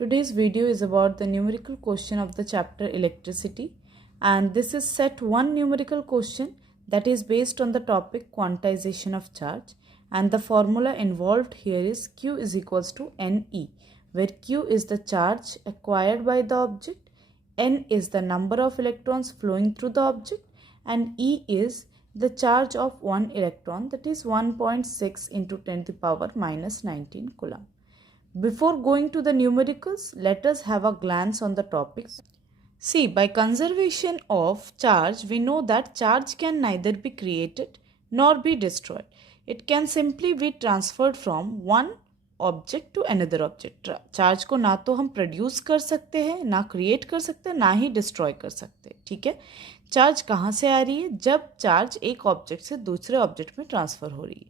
Today's video is about the numerical question of the chapter electricity, and this is set 1 numerical question that is based on the topic quantization of charge, and the formula involved here is Q is equals to NE, where Q is the charge acquired by the object, N is the number of electrons flowing through the object, and E is the charge of one electron, that is 1.6 into 10 to the power minus 19 coulomb. Before going to the numericals, let us have a glance on the topics. See, by conservation of charge, we know that charge can neither be created nor be destroyed. It can simply be transferred from one object to another object. Charge को ना तो हम produce कर सकते हैं, ना create कर सकते हैं, ना ही डिस्ट्रॉय कर सकते हैं. ठीक है. चार्ज कहाँ से आ रही है? जब चार्ज एक ऑब्जेक्ट से दूसरे ऑब्जेक्ट में ट्रांसफर हो रही है.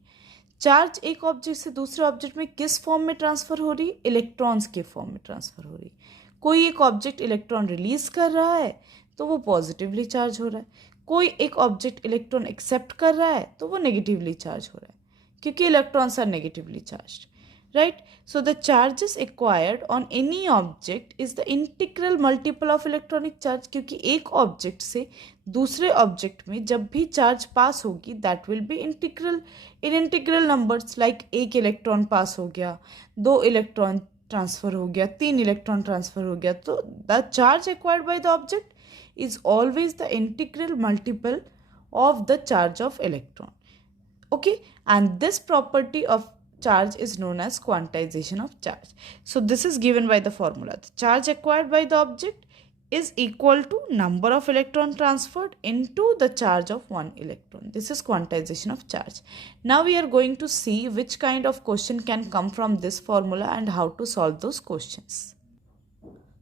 चार्ज एक ऑब्जेक्ट से दूसरे ऑब्जेक्ट में किस फॉर्म में ट्रांसफर हो रही है? इलेक्ट्रॉन्स के फॉर्म में ट्रांसफर हो रही है. कोई एक ऑब्जेक्ट इलेक्ट्रॉन रिलीज कर रहा है तो वो पॉजिटिवली चार्ज हो रहा है. कोई एक ऑब्जेक्ट इलेक्ट्रॉन एक्सेप्ट कर रहा है तो वो नेगेटिवली चार्ज हो रहा है, क्योंकि electrons are negatively charged. Right? So the charges acquired on any object is the integral multiple of electronic charge, क्योंकि एक ऑब्जेक्ट से दूसरे ऑब्जेक्ट में जब भी चार्ज पास होगी that will be integral in integral numbers, like एक इलेक्ट्रॉन पास हो गया, दो इलेक्ट्रॉन ट्रांसफर हो गया, तीन इलेक्ट्रॉन ट्रांसफर हो गया, तो the charge acquired by the object is always the integral multiple of the charge of electron. Okay, and this property of charge is known as quantization of charge. So this is given by the formula. The charge acquired by the object is equal to number of electron transferred into the charge of one electron. This is quantization of charge. Now we are going to see which kind of question can come from this formula and how to solve those questions.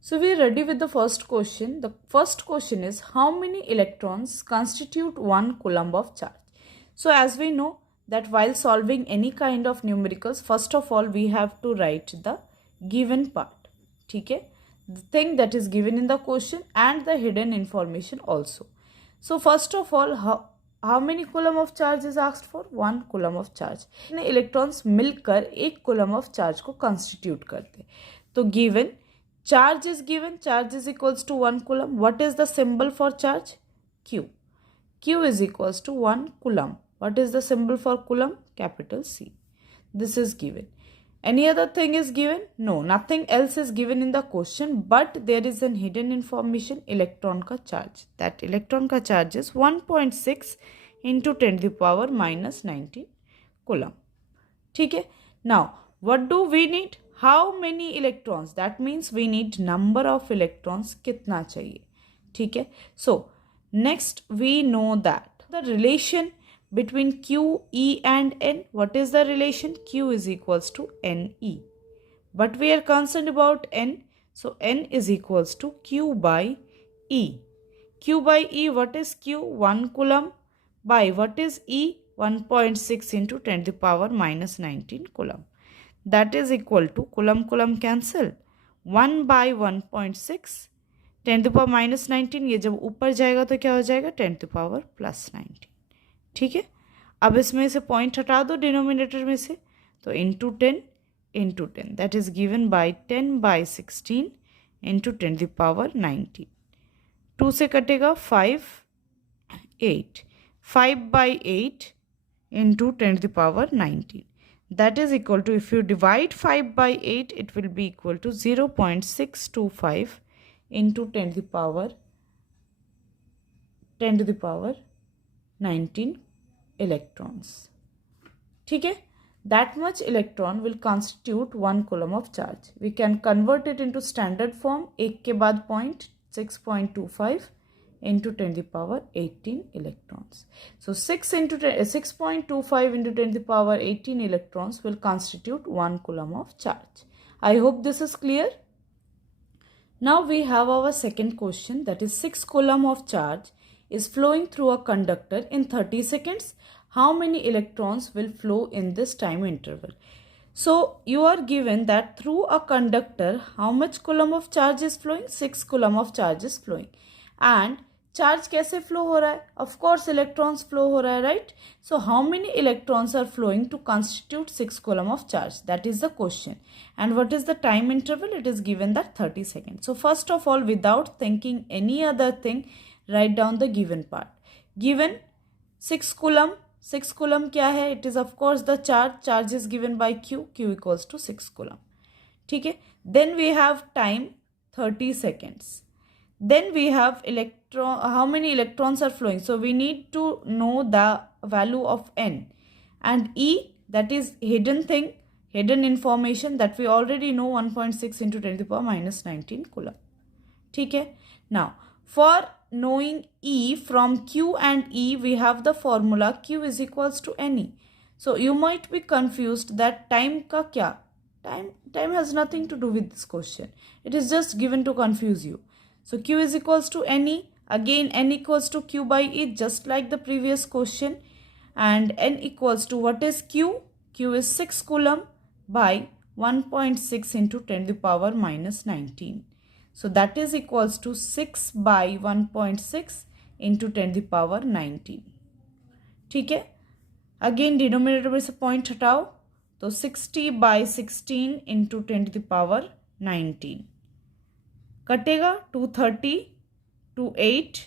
So we are ready with the first question. The first question is, how many electrons constitute 1 coulomb of charge? So as we know that while solving any kind of numericals, first of all we have to write the given part. ठीक है? The thing that is given in the question and the hidden information also. So first of all, how many coulomb of charge is asked for? 1 coulomb of charge. Electrons मिलकर 1 coulomb of charge को constitute करते. तो given charge is given, charge is equals to 1 coulomb. What is the symbol for charge? Q. Q is equals to 1 coulomb. What is the symbol for coulomb? Capital C. This is given. Any other thing is given? No, nothing else is given in the question, but there is an hidden information, electron ka charge. That electron ka charge is 1.6 into 10 to the power minus 19 coulomb. ठीक है? Now, what do we need? How many electrons? That means we need number of electrons कितना चाहिए. ठीक है? So, next we know that the relation between Q, E and N. What is the relation? Q is equals to NE. But we are concerned about N. So N is equals to Q by E. Q by E, what is Q? 1 coulomb by what is E? 1.6 into 10 to the power minus 19 coulomb. That is equal to coulomb cancel. 1 by 1.6 10 to the power minus 19. ये जब ऊपर जाएगा तो क्या हो जाएगा? 10 to the power plus 19. ठीक है. अब इसमें से पॉइंट हटा दो डिनोमिनेटर में से, तो into 10 that is given by 10 by 16 into 10 the power 19. 2 से कटेगा 5 8 5 by 8 into 10 the power 19. That is equal to, if you divide 5 by 8 it will be equal to 0.625 into 10 the power 19 electrons. ठीक है? That much electron will constitute 1 coulomb of charge. We can convert it into standard form. एक के बाद point 6.25 into 10 to the power 18 electrons. So 6.25 into 10 to the power 18 electrons will constitute 1 coulomb of charge. I hope this is clear. Now we have our second question, that is 6 coulomb of charge is flowing through a conductor in 30 seconds. How many electrons will flow in this time interval? So you are given that through a conductor, how much coulomb of charge is flowing? 6 coulomb of charge is flowing. And charge कैसे flow हो रहा है? Of course electrons flow हो रहा है, right? So how many electrons are flowing to constitute 6 coulomb of charge? That is the question. And what is the time interval? It is given that 30 seconds. So first of all, without thinking any other thing, write down the given part. Given 6 coulomb. 6 coulomb क्या है? It is of course the charge. Charge is given by Q. Q equals to 6 coulomb. ठीक है. Then we have time 30 seconds. Then we have how many electrons are flowing? So we need to know the value of n. And E, that is hidden thing, hidden information that we already know, 1.6 into 10 to the power minus 19 coulomb. ठीक है. Now, for knowing E from Q and E, we have the formula Q is equals to NE. So you might be confused that time का क्या? Time has nothing to do with this question. It is just given to confuse you. So Q is equals to NE. Again, N equals to Q by E, just like the previous question. And N equals to, what is Q? Q is 6 coulomb by 1.6 into 10 to the power minus 19. So that is equals to 6 by 1.6 into 10 to the power 19. ठीक है. Again, denominator में से point हटाओ तो 60 by 16 into 10 to the power 19. कटेगा 230, 28,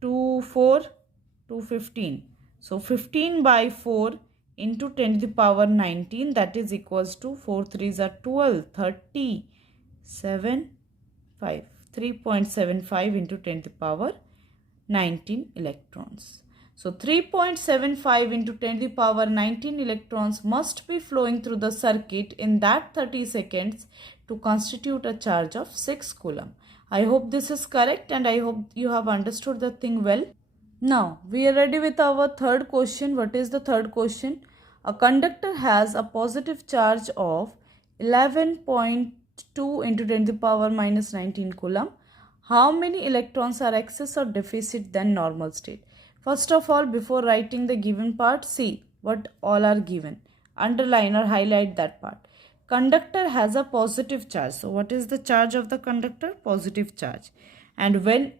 24, 215. So 15 by 4 into 10 to the power 19, that is equals to 4 3s are 12, 30, 7, 5. 3.75 into 10 to the power 19 electrons. So 3.75 into 10 to the power 19 electrons must be flowing through the circuit in that 30 seconds to constitute a charge of 6 coulomb. I hope this is correct and I hope you have understood the thing well. Now we are ready with our third question. What is the third question? A conductor has a positive charge of 11.2 into 10 to the power minus 19 coulomb. How many electrons are excess or deficit than normal state? First of all, before writing the given part, see what all are given. Underline or highlight that part. Conductor has a positive charge. So what is the charge of the conductor? Positive charge. And when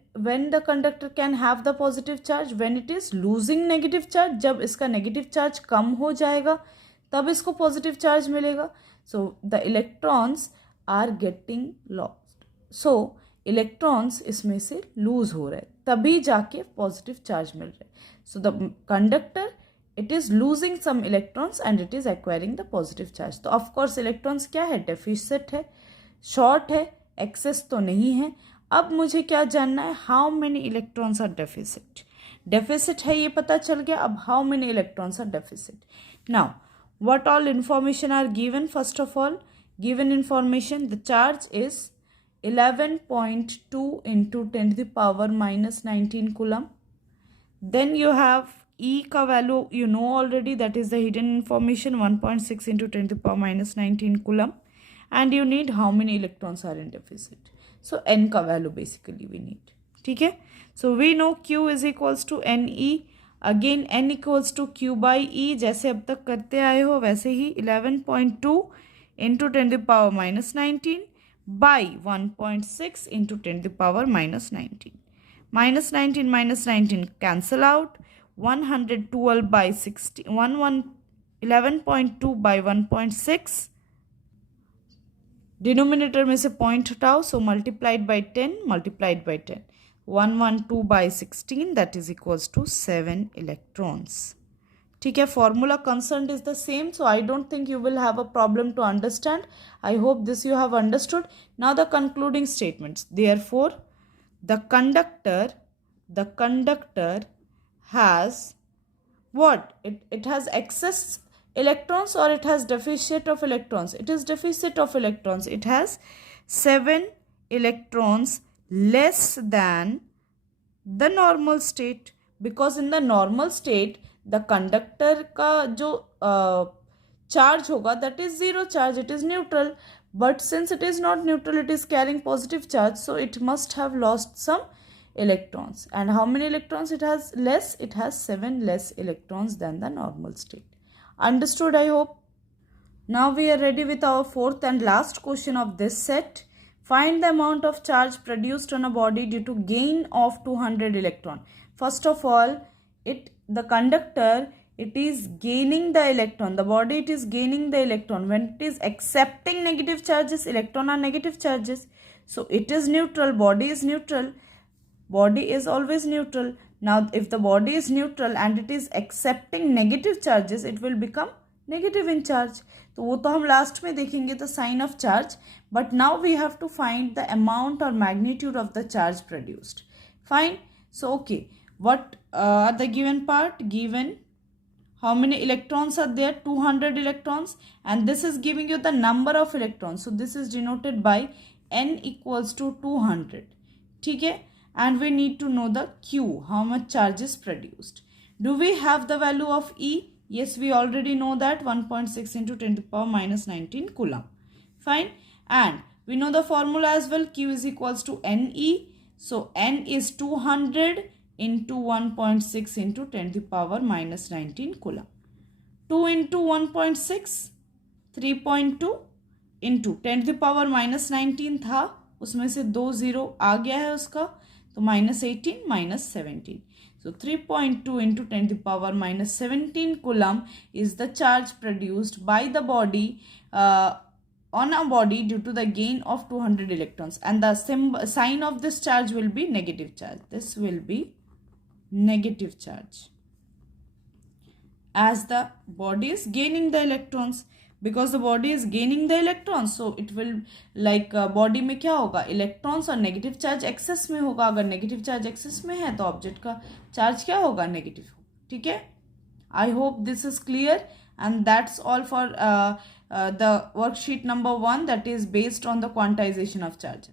the conductor can have the positive charge? When it is losing negative charge. जब इसका negative charge कम हो जाएगा तब इसको positive charge मिलेगा. So the electrons are getting lost. So electrons इसमें से lose हो रहे तभी जाके positive charge मिल रहे. So the conductor, it is losing some electrons and it is acquiring the positive charge. तो of course electrons क्या है? Deficit है, short है, excess तो नहीं है. अब मुझे क्या जानना है? How many electrons are deficit? Deficit है ये पता चल गया. अब how many electrons are deficit? Now what all information are given? First of all, given information, the charge is 11.2 into 10 to the power minus 19 coulomb. Then you have E का value you know already, that is the hidden information, 1.6 into 10 to the power minus 19 coulomb. And you need how many electrons are in deficit. So N का value basically we need. ठीक है. So we know Q is equals to NE. Again N equals to Q by E. जैसे अब तक करते आए हो वैसे ही 11.2 into 10 to the power minus 19 by 1.6 into 10 to the power minus 19. Minus 19 cancel out. 112 by 60, 11.2 by 1.6. Denominator में से point हटाओ. So multiplied by 10, multiplied by 10. 112 by 16, that is equals to 7 electrons. ठीक है. Formula concerned is the same, so I don't think you will have a problem to understand. I hope this you have understood. Now the concluding statements. Therefore, the conductor has what? It has excess electrons or it has deficit of electrons? It is deficit of electrons. It has 7 electrons less than the normal state, because in the normal state the conductor का जो charge होगा that is zero charge, it is neutral. But since it is not neutral, it is carrying positive charge, so it must have lost some electrons. And how many electrons it has less? It has 7 less electrons than the normal state. Understood, I hope. Now we are ready with our fourth and last question of this set. Find the amount of charge produced on a body due to gain of 200 electron. First of all, the conductor, it is gaining the electron. The body, it is gaining the electron. When it is accepting negative charges, electron are negative charges. So it is neutral. Body is neutral. Body is always neutral. Now, if the body is neutral and it is accepting negative charges, it will become negative in charge. तो वो तो हम last में देखेंगे the sign of charge. But now we have to find the amount or magnitude of the charge produced. Fine. So okay, what are the given part? Given how many electrons are there? 200 electrons, and this is giving you the number of electrons. So this is denoted by n equals to 200. ठीक है? And we need to know the Q, how much charge is produced. Do we have the value of E? Yes, we already know that 1.6 into 10 to the power minus 19 coulomb. Fine. And we know the formula as well. Q is equals to NE. So N is 200 into 1.6 into 10 to the power minus 19 coulomb. 2 into 1.6, 3.2 into 10 to the power minus 19 था, उसमें से 2 0 आ गया है उसका, तो minus 18 minus 17. So 3.2 into 10 to the power minus 17 coulomb is the charge produced by the body on a body due to the gain of 200 electrons. And the sign of this charge will be negative charge. This will be negative charge. As the body is gaining the electrons, because the body is gaining the electrons, so it will like body में क्या होगा, electrons और negative charge excess में होगा. अगर negative charge excess में है तो object का charge क्या होगा, negative. ठीक है? I hope this is clear, and that's all for the worksheet number 1, that is based on the quantization of charge.